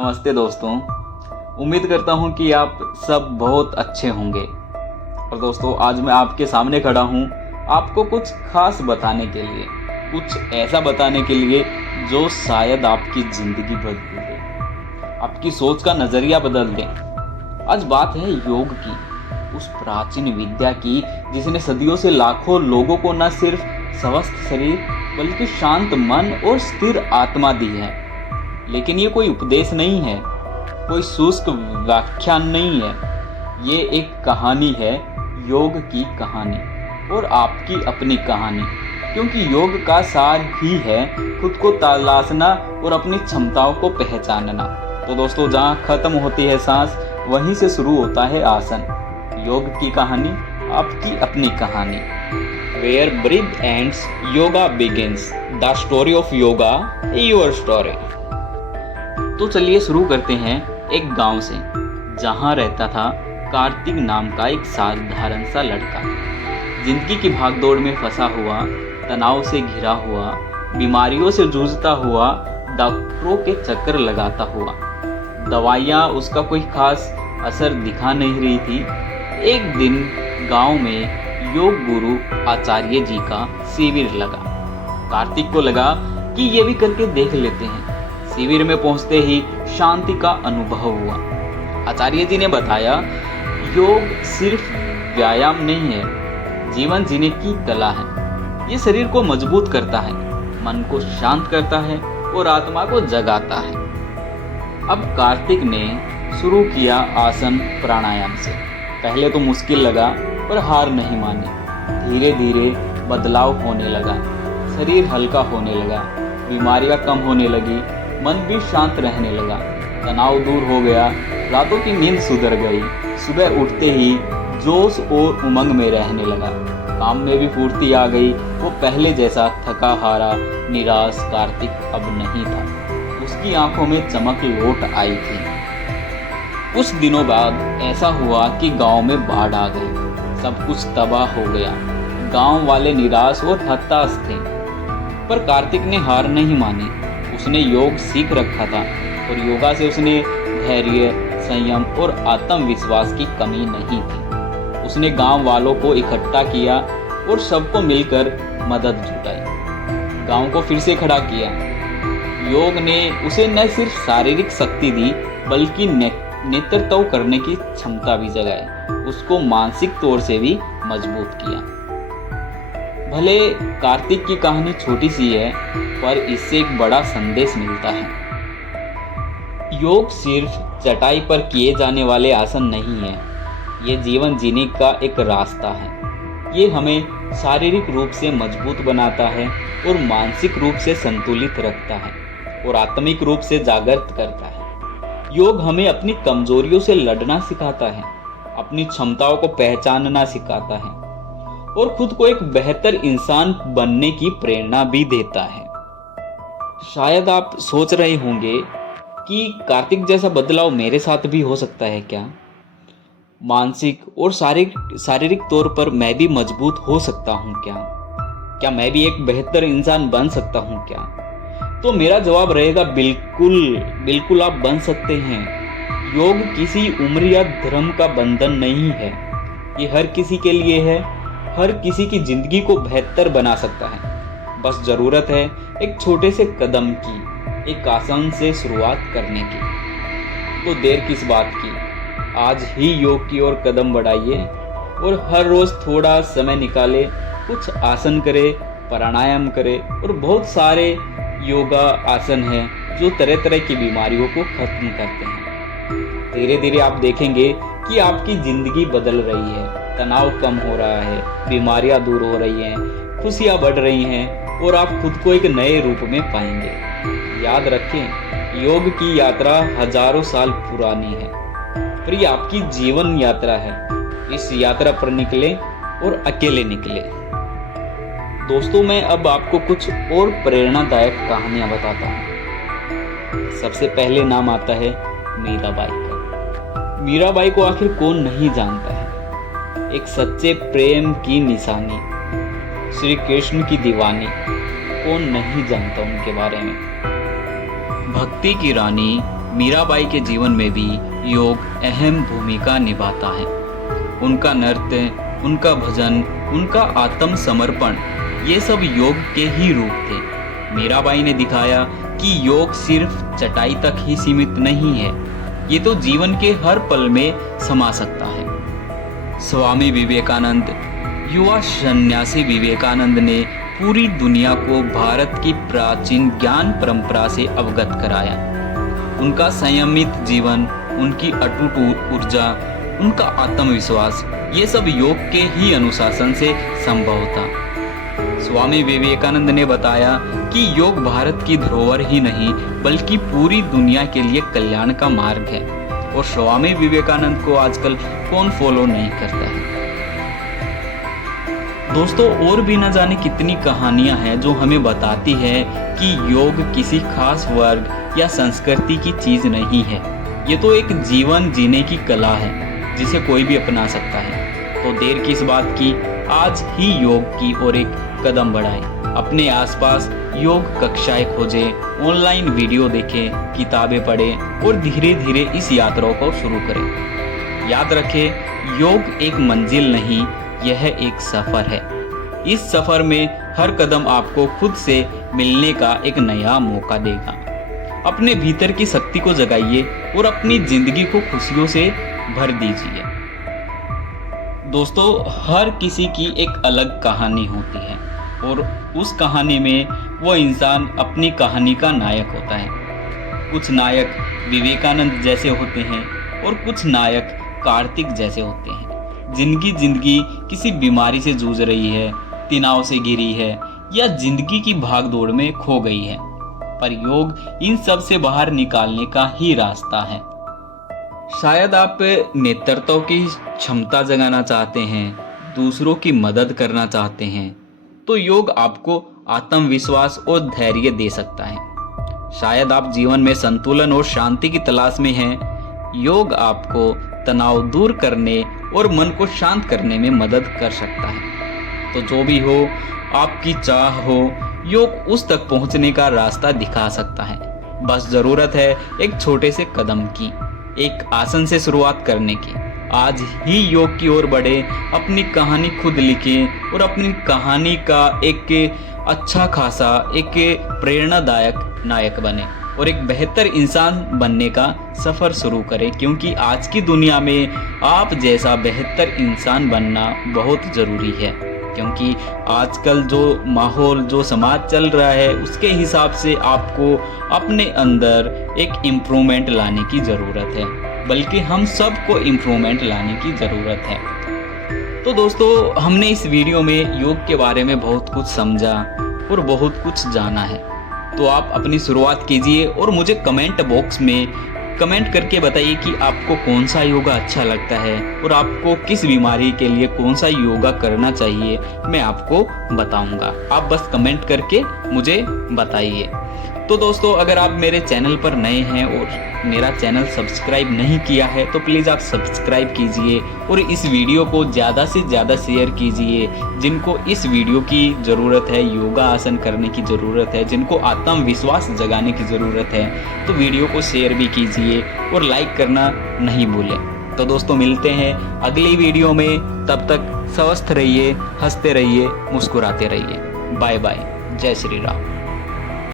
नमस्ते दोस्तों। उम्मीद करता हूं कि आप सब बहुत अच्छे होंगे। और दोस्तों, आज मैं आपके सामने खड़ा हूं आपको कुछ खास बताने के लिए, कुछ ऐसा बताने के लिए जो शायद आपकी ज़िंदगी बदल दे, आपकी सोच का नज़रिया बदल दे। आज बात है योग की, उस प्राचीन विद्या की जिसने सदियों से लाखों लोगों को न सिर्फ स्वस्थ शरीर बल्कि शांत मन और स्थिर आत्मा दी है। लेकिन ये कोई उपदेश नहीं है, कोई शुष्क व्याख्यान नहीं है, ये एक कहानी है, योग की कहानी और आपकी अपनी कहानी। क्योंकि योग का सार ही है खुद को तलाशना और अपनी क्षमताओं को पहचानना। तो दोस्तों, जहाँ खत्म होती है सांस वहीं से शुरू होता है आसन। योग की कहानी, आपकी अपनी कहानी। Where breath ends, yoga begins. The story of yoga, your story. तो चलिए शुरू करते हैं एक गांव से, जहां रहता था कार्तिक नाम का एक साधारण सा लड़का। जिंदगी की भागदौड़ में फंसा हुआ, तनाव से घिरा हुआ, बीमारियों से जूझता हुआ, डॉक्टरों के चक्कर लगाता हुआ। दवाइयाँ उसका कोई खास असर दिखा नहीं रही थी। एक दिन गांव में योग गुरु आचार्य जी का शिविर लगा। कार्तिक को लगा कि ये भी करके देख लेते हैं। शिविर में पहुंचते ही शांति का अनुभव हुआ। आचार्य जी ने बताया, योग सिर्फ व्यायाम नहीं है, जीवन जीने की कला है। ये शरीर को मजबूत करता है, मन को शांत करता है और आत्मा को जगाता है। अब कार्तिक ने शुरू किया आसन प्राणायाम से। पहले तो मुश्किल लगा, पर हार नहीं मानी। धीरे धीरे बदलाव होने लगा, शरीर हल्का होने लगा, बीमारियां कम होने लगी, मन भी शांत रहने लगा, तनाव दूर हो गया, रातों की नींद सुधर गई। सुबह उठते ही जोश और उमंग में रहने लगा, काम में भी फुर्ती आ गई। वो पहले जैसा थका हारा निराश कार्तिक अब नहीं था। उसकी आंखों में चमक लौट आई थी। कुछ दिनों बाद ऐसा हुआ कि गांव में बाढ़ आ गई, सब कुछ तबाह हो गया। गांव वाले निराश और हताश थे, पर कार्तिक ने हार नहीं मानी। उसने योग सीख रखा था और योगा से उसने धैर्य, संयम और आत्मविश्वास की कमी नहीं थी। उसने गांव वालों को इकट्ठा किया और सबको मिलकर मदद जुटाई, गांव को फिर से खड़ा किया। योग ने उसे न सिर्फ शारीरिक शक्ति दी बल्कि नेतृत्व करने की क्षमता भी जगाई, उसको मानसिक तौर से भी मजबूत किया। भले कार्तिक की कहानी छोटी सी है, पर इससे एक बड़ा संदेश मिलता है। योग सिर्फ चटाई पर किए जाने वाले आसन नहीं है, ये जीवन जीने का एक रास्ता है। ये हमें शारीरिक रूप से मजबूत बनाता है और मानसिक रूप से संतुलित रखता है और आत्मिक रूप से जागृत करता है। योग हमें अपनी कमजोरियों से लड़ना सिखाता है, अपनी क्षमताओं को पहचानना सिखाता है और खुद को एक बेहतर इंसान बनने की प्रेरणा भी देता है। शायद आप सोच रहे होंगे कि कार्तिक जैसा बदलाव मेरे साथ भी हो सकता है क्या? मानसिक और शारीरिक तौर पर मैं भी मजबूत हो सकता हूँ क्या? क्या मैं भी एक बेहतर इंसान बन सकता हूँ क्या? तो मेरा जवाब रहेगा, बिल्कुल आप बन सकते हैं। योग किसी उम्र या धर्म का बंधन नहीं है, ये हर किसी के लिए है, हर किसी की जिंदगी को बेहतर बना सकता है। बस जरूरत है एक छोटे से कदम की, एक आसन से शुरुआत करने की। तो देर किस बात की, आज ही योग की ओर कदम बढ़ाइए और हर रोज थोड़ा समय निकाले, कुछ आसन करे, प्राणायाम करे। और बहुत सारे योगा आसन हैं जो तरह तरह की बीमारियों को खत्म करते हैं। धीरे धीरे आप देखेंगे कि आपकी जिंदगी बदल रही है, तनाव कम हो रहा है, बीमारियां दूर हो रही हैं, खुशियां बढ़ रही हैं और आप खुद को एक नए रूप में पाएंगे। याद रखें, योग की यात्रा हजारों साल पुरानी है, पर ये आपकी जीवन यात्रा है। इस यात्रा पर निकले और अकेले निकले। दोस्तों, मैं अब आपको कुछ और प्रेरणादायक कहानियां बताता हूँ। सबसे पहले नाम आता है मीराबाई का। मीराबाई को आखिर कौन नहीं जानता है? एक सच्चे प्रेम की निशानी, श्री कृष्ण की दीवानी, कौन नहीं जानता उनके बारे में। भक्ति की रानी मीराबाई के जीवन में भी योग अहम भूमिका निभाता है। उनका नृत्य, उनका भजन, उनका आत्मसमर्पण, ये सब योग के ही रूप थे। मीराबाई ने दिखाया कि योग सिर्फ चटाई तक ही सीमित नहीं है, ये तो जीवन के हर पल में समा सकता है। स्वामी विवेकानंद, युवा सन्यासी विवेकानंद ने पूरी दुनिया को भारत की प्राचीन ज्ञान परंपरा से अवगत कराया। उनका संयमित जीवन, उनकी अटूट ऊर्जा, उनका आत्मविश्वास, ये सब योग के ही अनुशासन से संभव था। स्वामी विवेकानंद ने बताया कि योग भारत की धरोहर ही नहीं बल्कि पूरी दुनिया के लिए कल्याण का मार्ग है। और स्वामी विवेकानंद को आजकल कौन फॉलो नहीं करता है। दोस्तों, और भी न जाने कितनी कहानियां हैं जो हमें बताती है कि योग किसी खास वर्ग या संस्कृति की चीज नहीं है। ये तो एक जीवन जीने की कला है जिसे कोई भी अपना सकता है। तो देर किस बात की, आज ही योग की ओर एक कदम बढ़ाएं। अपने आसपास योग कक्षाएं खोजें, ऑनलाइन वीडियो देखें, किताबें पढ़ें और धीरे धीरे इस यात्रा को शुरू करें। याद रखें, योग एक मंजिल नहीं, यह एक सफर है। इस सफर में हर कदम आपको खुद से मिलने का एक नया मौका देगा। अपने भीतर की शक्ति को जगाइए और अपनी जिंदगी को खुशियों से भर दीजिए। दोस्तों, हर किसी की एक अलग कहानी होती है और उस कहानी में वो इंसान अपनी कहानी का नायक होता है। कुछ नायक विवेकानंद जैसे होते हैं और कुछ नायक कार्तिक जैसे होते हैं। जिनकी जिंदगी किसी बीमारी से जूझ रही है, तनाव से घिरी है या जिंदगी की भागदौड़ में खो गई है, पर योग इन सब से बाहर निकालने का ही रास्ता है। शायद आप नेतृत्व की क्षमता जगाना चाहते हैं, दूसरों की मदद करना चाहते हैं, तो योग आपको आत्मविश्वास और धैर्य दे सकता है। शायद आप जीवन में संतुलन और शांति की तलाश में हैं, योग आपको तनाव दूर करने और मन को शांत करने में मदद कर सकता है। तो जो भी हो, आपकी चाह हो, योग उस तक पहुंचने का रास्ता दिखा सकता है। बस जरूरत है एक छोटे से कदम की, एक आसन से शुरुआत करने की। आज ही योग की ओर बढ़े, अपनी कहानी खुद लिखें और अपनी कहानी का एक अच्छा खासा एक प्रेरणादायक नायक बने और एक बेहतर इंसान बनने का सफ़र शुरू करें, क्योंकि आज की दुनिया में आप जैसा बेहतर इंसान बनना बहुत ज़रूरी है। क्योंकि आजकल जो माहौल, जो समाज चल रहा है, उसके हिसाब से आपको अपने अंदर एक इम्प्रूवमेंट लाने की ज़रूरत है, बल्कि हम सबको इम्प्रूवमेंट लाने की ज़रूरत है। तो दोस्तों, हमने इस वीडियो में योग के बारे में बहुत कुछ समझा और बहुत कुछ जाना है। तो आप अपनी शुरुआत कीजिए और मुझे कमेंट बॉक्स में कमेंट करके बताइए कि आपको कौन सा योगा अच्छा लगता है और आपको किस बीमारी के लिए कौन सा योगा करना चाहिए, मैं आपको बताऊंगा। आप बस कमेंट करके मुझे बताइए। तो दोस्तों, अगर आप मेरे चैनल पर नए हैं और मेरा चैनल सब्सक्राइब नहीं किया है तो प्लीज़ आप सब्सक्राइब कीजिए और इस वीडियो को ज़्यादा से ज़्यादा शेयर कीजिए। जिनको इस वीडियो की ज़रूरत है, योगा आसन करने की ज़रूरत है, जिनको आत्मविश्वास जगाने की ज़रूरत है, तो वीडियो को शेयर भी कीजिए और लाइक करना नहीं भूलें। तो दोस्तों, मिलते हैं अगली वीडियो में। तब तक स्वस्थ रहिए, हंसते रहिए, मुस्कुराते रहिए। Bye bye. जय श्री राम।